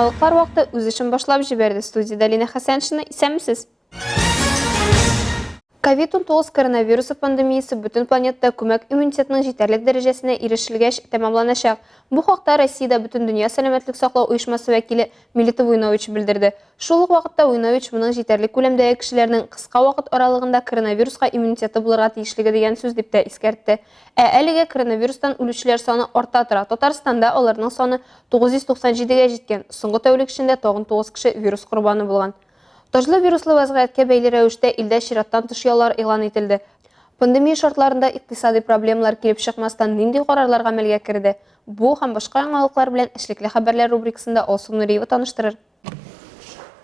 Яңалыклар вакыты үз эшен башлап җибәрде. Студияда Лина Хәсәншина, исәнмесез? COVID-19 коронавирусы пандемиясы бүтән планетада күмәк иммунитетының җитәрлек дәрәҗәсенә ирешелгәч тәмамланачак. Бу хакта Россиядә Бөтен дөнья сәламәтлек саклау оешмасы вәкиле Милита Войнович белдерде. Шул ук вакытта Войнович моның җитәрлек күләмдәге кешеләрнең кыска вакыт аралыгында коронавируска иммунитеты булырга тиешлеге дигән сүз дип тә искәртте. Әлегә коронавирустан үлүчеләр саны арта тора. Татарстанда аларның саны 997-гә җиткән. Соңгы тәүлек эчендә тагын 9 кеше вирус корбаны булган. Тажлы вируслы вазгыятькә бәйле рәвештә илдә чираттан тыш яллар игълан ителде. Пандемия шартларында икътисади проблемалар килеп чыкмастан нинди карарлар гамәлгә керде? Бу һәм башка яңалыклар белән эшлекле хәбәрләр рубрикасында Алсу Нуриева таныштырыр.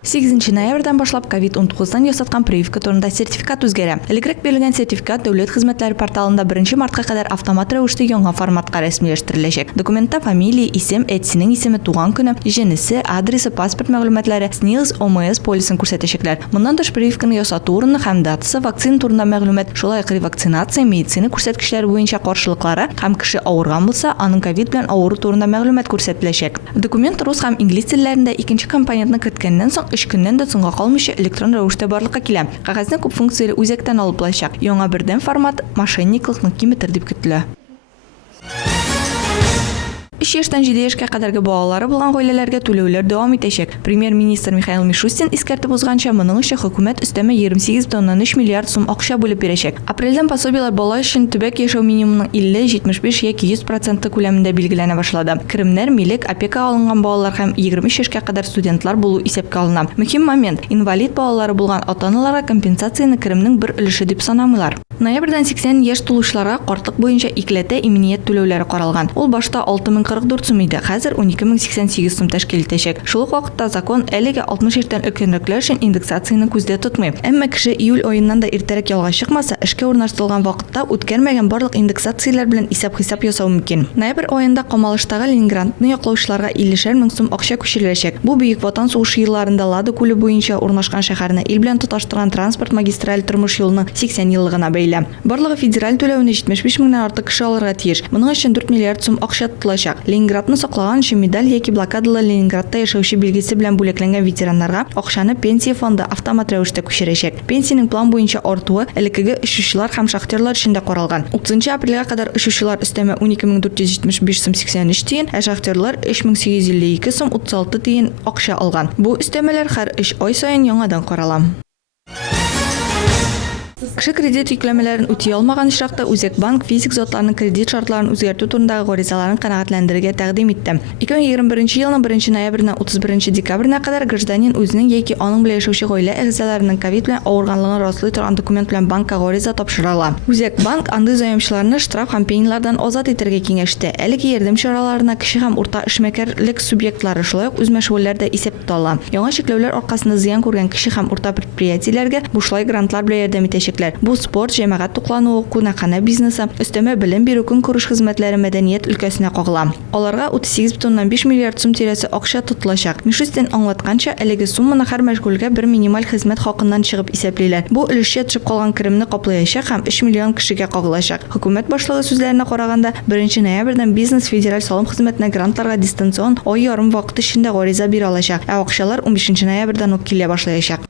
8 ноябрьдән башлап COVID-19-дан ясаткан прививка турында сертификат үзгәрә. Элегрәк бирелгән сертификат Дәүләт хезмәтләре порталында 1 мартка кадәр автомат рәвештә яңа форматка рәсмиләштереләчәк. Документта фамилия, исем, әтисенең исеме, туган көне, җенесе, адресы, паспорт мәгълүматлары, СНИЛС, ОМС полисын күрсәтәчәкләр. Моннан тыш прививканы ясату урыны һәм датасы, вакцина турында мәгълүмат, шулай ук ревакцинация, медицина күрсәткечләре буенча каршылыклары һәм кеше авырган булса, аның ковид белән авыру турында мәгълүмат күрсәтеләчәк. Документ рус һәм инглиз телләрендә икенче компонентны керткәннән соң 3 көннән дә соңга калмыйча электрон рәвештә барлыкка килә. Кәгазьне күп функцияле үзәктән алып булачак. Яңа бердәм формат мошенниклыкны киметер дип көтелә. 5 яшьтән 7 яшькә кадәрге балалары булган гаиләләргә түләүләр дәвам итәчәк. Премьер-министр Михаил Мишустин искәртеп узганча, моның өчен хөкүмәт өстәмә 28,3 миллиард сум акча бүлеп бирәчәк. Апрельдән пособиелар бала өчен төбәк яшәү минимумының 50, 75 яки 100% күләмендә билгеләнә башлады. Керемнәр, милек, опека алынган балалар һәм 23 яшькә кадәр студентлар булу исәпкә алына. Мөһим момент: инвалид балалары булган ата-аналарга компенсацияны керемнең бер өлеше дип санамыйлар. Ноябрьдән 80 яшь тулучыларга картлык буенча икләтә иминiyet түләүләре каралган. Ул башта 6044 сум иде, хәзер 12088 сум тәшкил итәчәк. Шул ук вакытта закон әлегә 60 яшьтән өлкәнрекләр өчен индексацияны күздә тотмый. Әмма кеше июль аеннан да иртәрәк ялга чыкмаса, эшкә урнаштырылган вакытта үткәрмәгән барлык индексацияләр белән исәп-хисап ясау мөмкин. Ноябрь аенда Камалыштагы Ленинградны яклаучыларга 50 мең сум акча күчереләчәк. Бу Бөек Ватан сугышы елларында Лада күле буенча урнашкан шәһәрне ил белән тоташтырган транспорт магистраль тормыш юлының 80 еллыгына бәйле. Барлыгы федераль түләүне 75 меңнән артык кеше алырга тиеш. Моның өчен 4 миллиард сум акча тотылачак. Ленинградны саклаган өчен медаль яки блокадалы Ленинградта яшәүче билгесе белән бүләкләнгән ветераннарга акчаны пенсия фонды автомат рәвештә күчерәчәк. Пенсияның план буенча артуы элеккеге очучылар һәм шахтерлар өчен дә каралган. 30 апрельгә кадәр очучылар өстәмә 12475 сум 83 тиен, ә шахтерлар 3852 сум 36 тиен акча алган. Бу өстәмәләр һәр 3 ай саен яңадан карала. Кеше кредит йөкләмәләрен үти алмаган очракта Үзәк банк физик затларның кредит шартларын үзгәртү турындагы гаризаларын канәгатьләндерергә тәкъдим итте. 2021 елның 1 ноябреннән 31 декабренә кадәр гражданин үзенең яки аның белән яшәүче гаилә әгъзаларының ковид белән авырганлыгын раслый торган документ белән банкка гариза тапшыра ала. Үзәк банк андый заемчыларны штраф һәм пенялардан азат итәргә киңәште. Әлеге ярдәм чараларына кеше һәм урта эшмәкәрлек субъектлары шулай ук үз мәшгульләрдә исәпкә ала. Яңа чикләүләр аркасында зыян күргән кеше һәм урта предприятиеләргә бушлай грантлар белән ярдәм итәчәкләр. Бу спорт, җәмәгать туклануы, кунакханә бизнесы, өстәмә белем бирү, көнкүреш хезмәтләре, мәдәният өлкәсенә кагыла. Аларга 38,5 миллиард сум тирәсе акча тотылачак. Мишустин аңлатканча, әлеге сумманы һәр мәшгульгә бер минималь хезмәт хакыннан чыгып исәплиләр. Бу өлешчә төшеп калган керемне каплаячак һәм 3 миллион кешегә кагылачак. Хөкүмәт башлыгы сүзләренә караганда, 1 ноябрьдән бизнес федераль салым хезмәтенә грантларга дистанцион ай ярым вакыт эчендә гариза бирә алачак, ә акчалар 15 ноябрьдән үк килә башлаячак.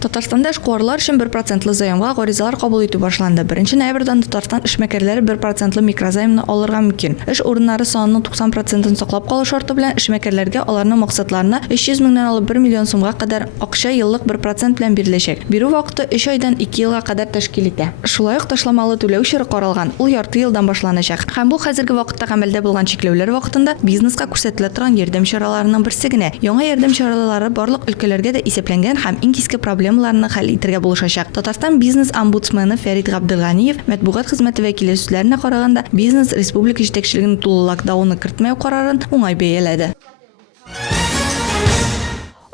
Татарстанда эшкуарлар өчен 1% заемга гаризалар кабул итү башланды. 1 ноябрьдән Татарстан эшмәкәрләре 1% микрозаймны алырга мөмкин. Эш урыннары санының 90% саклап калу шарты белән эшмәкәрләргә аларның максатларына 300 меңнән алып 1 миллион сумга кадәр акча еллык 1% белән биреләчәк. Бирү вакыты 3 айдан 2 елга кадәр тәшкил итә. Шулай ук ташламалы түләү чоры каралган. Ул ярты елдан башланачак. Һәм бу хәзерге вакытта гамәлдә булган чикләүләр вакытында бизнеска күрсәтелә торган ярдәм чараларының берсе генә. Яңа ярдәм чаралары барлык өлкәләргә дә исәпләнгән һәм иң киске проблемаларны хәл итәргә булышачак. Татарстан бизнес омбудсмены Фәрит Габделганиев матбугат хезмәте вәкиле сүзләренә караганда, бизнес республика җитәкчелегенең тулы локдауны кертмәү карарын уңай бәяләде.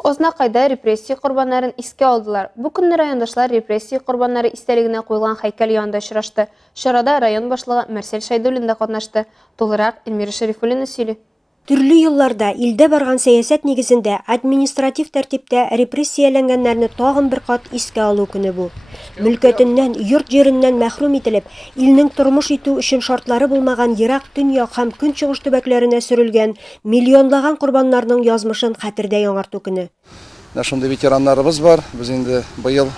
Ознакайда репрессия корбаннарын искә алдылар. Бу көнне райондашлар репрессия корбаннары истәлегенә куелган һәйкәл янында очрашты. Чарада район башлыгы Мәрсәл Шәйдуллин да катнашты. Тулырак Эльмира Шәрифуллина сөйли. Төрле елларда илдә барган сәясәт нигезендә административ тәртиптә репрессияләнгәннәрне тагын бер кат искә алу көне бу. мөлкәтеннән, йорт җиреннән мәхрүм ителеп, илнең тормыш итү өчен шартлары булмаган ерак төньяк һәм көнчыгыш төбәкләренә сөрелгән миллионлаган курбаннарның язмышын хәтердә яңарту көне. Шундый ветераннарыбыз бар. Без инде быел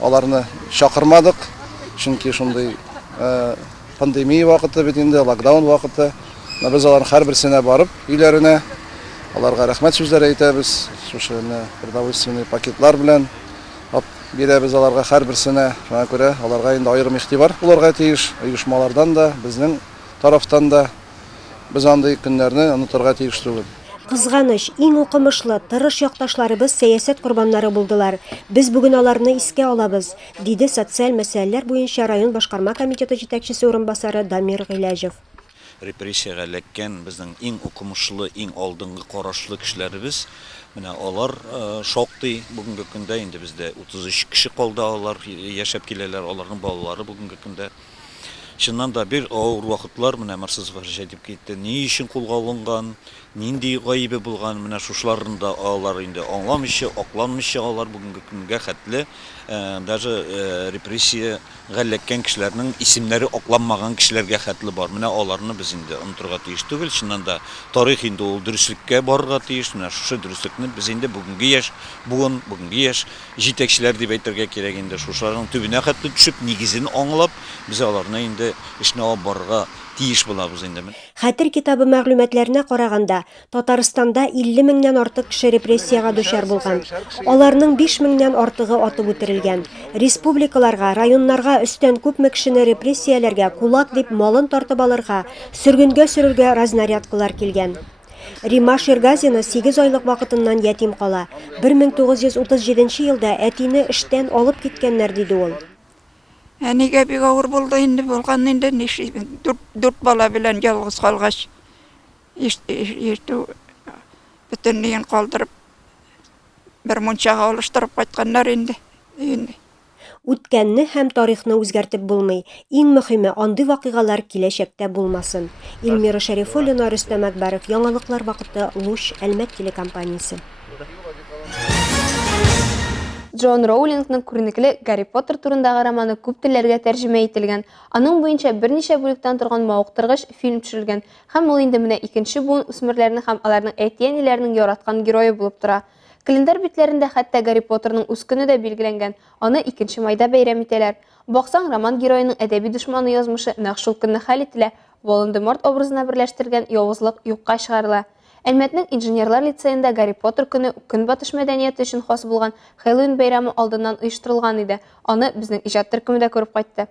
аларны чакырмадык. Чөнки шундый пандемия вакыты бит инде, локдаун вакыты. Без аларның һәрберсенә барып, өйләренә аларга рәхмәт сүзләре әйтәбез. Шушы продовольственный пакетлар белән бирәбез аларга һәрберсенә. Шуңа күрә аларга инде аерым игътибар булырга тиеш. Оешмалардан да, безнең тарафтан да без андый көннәрне онытырга тиеш түгел. Кызганыч, иң укымышлы, тырыш якташларыбыз сәясәт курбаннары булдылар. Без бүген аларны искә алабыз, диде социаль мәсьәләләр буенча район башкарма комитеты җитәкчесе урынбасары Дамир Гыйләҗев. Репрессиягә эләккән безнең иң укымышлы, иң алдынгы карашлы кешеләребез, менә алар шактый бүгенге көндә инде бездә 33 кеше калды, алар яшәп киләләр, аларның балалары бүгенге көндә. Чыннан да бер авыр вакытлар менә Марсыз Фарҗа дип китте. Ни өчен кулга алынган, нинди гаибе булган, менә шушларын да алар инде аңламыйча, акланмыйча алар бүгенге көнгә хәтле даже репрессия галләккән кешеләрнең исемнәре акланмаган кешеләргә хәтле бар. Менә аларны без инде онытырга тиеш түгел. Чыннан да тарих инде ул дөреслеккә барырга тиеш. Менә шушы дөреслекне без инде бүгенге яшь, бүгенге яшь җитәкчеләр дип әйтергә кирәк инде. Шушларның төбенә хәтле төшеп, нигезен аңлап, без аларны инде эшне алып барырга тиеш булабыз инде. Хәтер китабы мәгълүматларына караганда, Татарстанда 50 меңнән артык кеше репрессиягә дучар булган. Аларның 5 меңнән артыгы атып үтерелгән. Республикаларга, районнарга өстән күпме кешене репрессияләргә, кулак дип малын тартып алырга, сөргөнгә сөрергә разнарядкалар килгән. Рима Шергазина 8 айлык вакытыннан ятим кала. 1937 елда әтине эштән алып киткәннәр, диде ул. Әнигә бик авыр булды инде, булган инде нишибен. 4 бала белән ялгыз калгач, бөтенлеген калдырып, бер мунчага алыштырып кайтканнар инде. Үткәнне һәм тарихны үзгәртеп булмый. Иң мөһиме, андый вакыйгалар киләчәктә булмасын. Илмира Шәрифуллина, Рөстәм Әкбәров, Яңалыклар вакыты, Луч, Әлмәт телекомпаниясе. Джон Роулингның күренекле Гарри Поттер турындагы романы күп телләргә тәрҗемә ителгән. Аның буенча берничә бүлектән торган мавыктыргыч фильм төшерелгән. Һәм ул инде менә икенче буын үсмерләрнең һәм аларның әти-әниләренең яраткан герое булып тора. Календар битләрендә хәтта Гарри Поттерның үз көне дә билгеләнгән. Аны 2 майда бәйрәм итәләр. Баксаң, роман героеның әдәби дошманы язмышы нәкъ шул көнне хәл ителә. Волан-де-Морт образына берләштергән явызлык юкка чыгарыла. Әлмәтнең инженерлар лицейында Гарри Поттер көне көнбатыш мәдәнияте өчен хас булган Хэллоуин бәйрәме алдыннан оештырылган иде. Аны безнең иҗат төркеме дә күреп кайтты.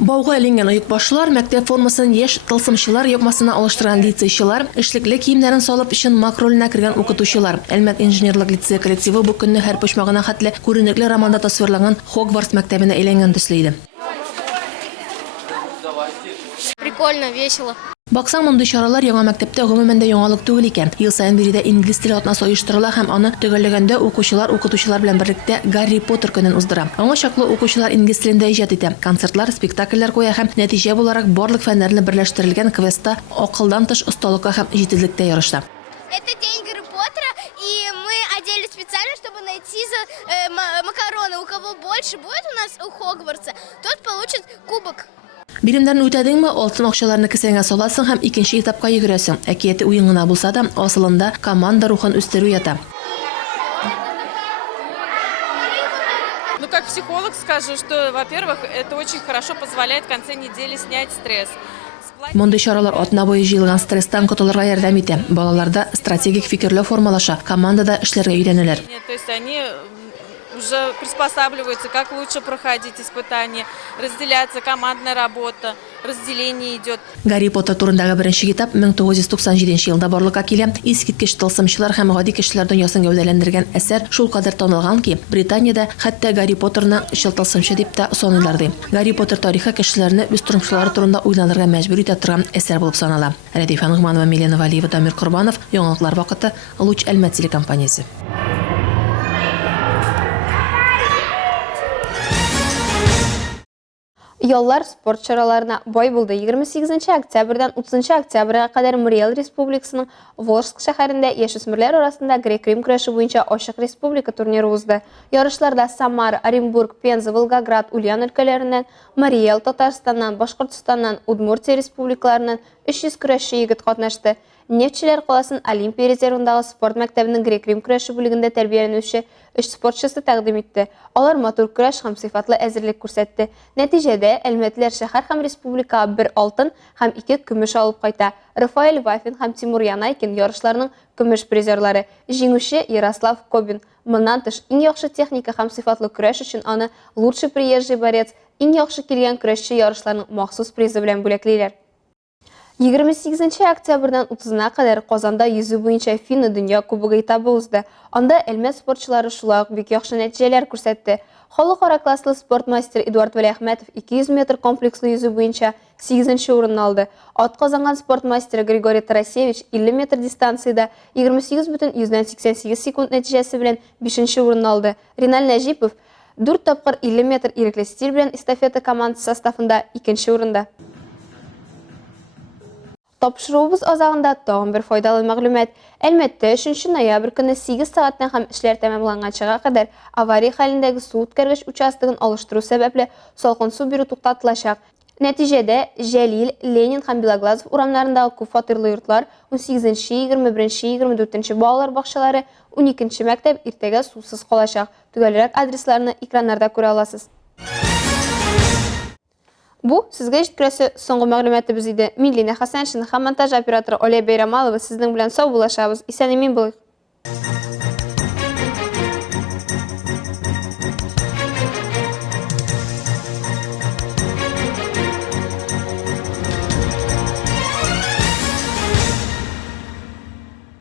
Бауга эленгән оекбашлар, мәктәп формасын яшь тылсымчылар yapmasына алыштырган лицейчылар, эшлекле киемнәрен салып өчен макролына кергән укытучылар. Әлмәт инженерлык лицей коллективы бу көнне һәр почмагына хәтле күренекле романда тасвирланган Хогвартс мәктәбенә әйләнгән төсле иде. Прикольно, весело. Баксаң, мондый чаралар яңа мәктәптә гомумән дә яңалык түгел икән. Ел саен биредә инглиз теле атнасы оештырыла һәм аны төгәлләгәндә укучылар укытучылар белән берлектә Гарри Поттер көнен уздыра. Аңа чаклы укучылар инглиз телендә иҗат итә. Концертлар, спектакльләр куя һәм нәтиҗә буларак барлык фәннәрне берләштерелгән квестта акылдан тыш осталыкка һәм җитезлектә ярышта. Это день Гарри Поттера, и мы одели специально, чтобы найти макароны. У кого больше будет у нас у Хогвартса, тот получит кубок. Биремнәрне үтәдеңме, алтын акчаларны кесәңә саласың һәм икенче этапка йөгерәсең. Әкияте уен гына булса да, асылында команда рухын үстерү ята. Ну, как психолог скажу, что, во-первых, это очень хорошо позволяет в конце недели снять стресс. Мондый чаралар атна буе җыелган стресстан котылырга ярдәм итә. Балаларда стратегик фикерләү формалаша, командада эшләргә өйрәнәләр. То есть они уже приспосабливаются, как лучше проходить испытания, разделяться, командная работа, разделение идет. Гарри Поттер турындагы беренче китап 1997 елда барлыкка килә. Искиткеч тылсымчылар һәм гади кешеләр дөньясын гәүдәләндергән әсәр шулкадәр танылган ки, Британиядә хәтта Гарри Поттерны чылтылсымчы дип тә саныйлар ди. Гарри Поттер тарихы кешеләрне үз тормышлары турында уйланырга мәҗбүр итә торган әсәр булып санала. Рәдиф Нугманова, Милена Валиева, Дамир Курбанов, Яңалыклар вакыты, Луч, Әлмәт телекомпаниясе. Yollar sport çaralarına boy buldu. 28 oktyabrdan 30 oktyabrga kadar Muriel Respublikasının Volжск şäherinde yaşösmürler arasında Grek-Rim kurası boyunca Oşık Respublika turniri uzdu. Yarışlarda Samara, Orenburg, Penza, Volgograd, Ulyan ülkelerinden, Muriel, Tatarstan'dan, Başkortistan'dan, Udmurtiya Respublikalarından 300 kurashchi yigit qatnaşdı. Neftçiler Qalasının Olimpiya rezervundağı sport maktabının Grek-Rim kurası bölümünde terbiyelenuvchi 3 sportçысы taqdim etdi. Olar motor kurash ham sifatli әзірлік ko'rsatdi. Natijada Almatlar shahar ham respublika 1 oltin ham 2 kumush olib qayta. Rafael Vafin ham Timur Yanaykin yarışlarının kumush prizorlari. Jenguvchi Yaroslav Kobin. Bundan tыш eng yaxshi texnika ham sifatli kurash uchun uni лучший приезжий борец, eng yaxshi kelgan kurashchi yarışlarning maxsus prizi bilan bo'laklaylar. 28 oktyabrdan 30-na kadar Qozonda yüzü boyunca Finna Dünya Kubogi etabi uzdi. Onda Elmet sportchilari shulaq bek yaxshi natijalar ko'rsatdi. Xalqaro klassli sport masteri Eduard Valiahmetov 200 metr kompleksli yüzü boyunca 8-o'rinni oldi. Ot qozongan sport masteri Grigoriy Tarasevich 50 metr distansiyada 28,88 sekund natijasi bilan 5-o'rinni oldi. Rinal Najipov 4 topqir 50 metr irikli stil bilan estafeta komandasi sostavida 2-o'rinda. Topshiruvimiz ozag'ida tag'in bir foydali ma'lumot. Albatta, 3 noyabr kuni 8 soatdan ham ishlar tamomlangunchaga qadar avariya holidagi suv o'tkazgich uchastigini olishtiruv sababli so'lqin suv beruv to'xtatilajak. Natijada Jalil, Lenin ham Beloglazov uramlarındagi ko'p fatirli yurtlar 18, 21, 24 bolalar bog'chalari 12 maktab ertaga suvsiz qolajak. Tugalroq adreslarni ekranlarda ko'ra olasiz. Bu sizga yetkazuvchi so'nggi ma'lumotimiz edi. Millina Hasanshin ham montaj operatori Oliya Bayramalova sizning bilan sog' bo'lashamiz. Eson-amin bo'ling.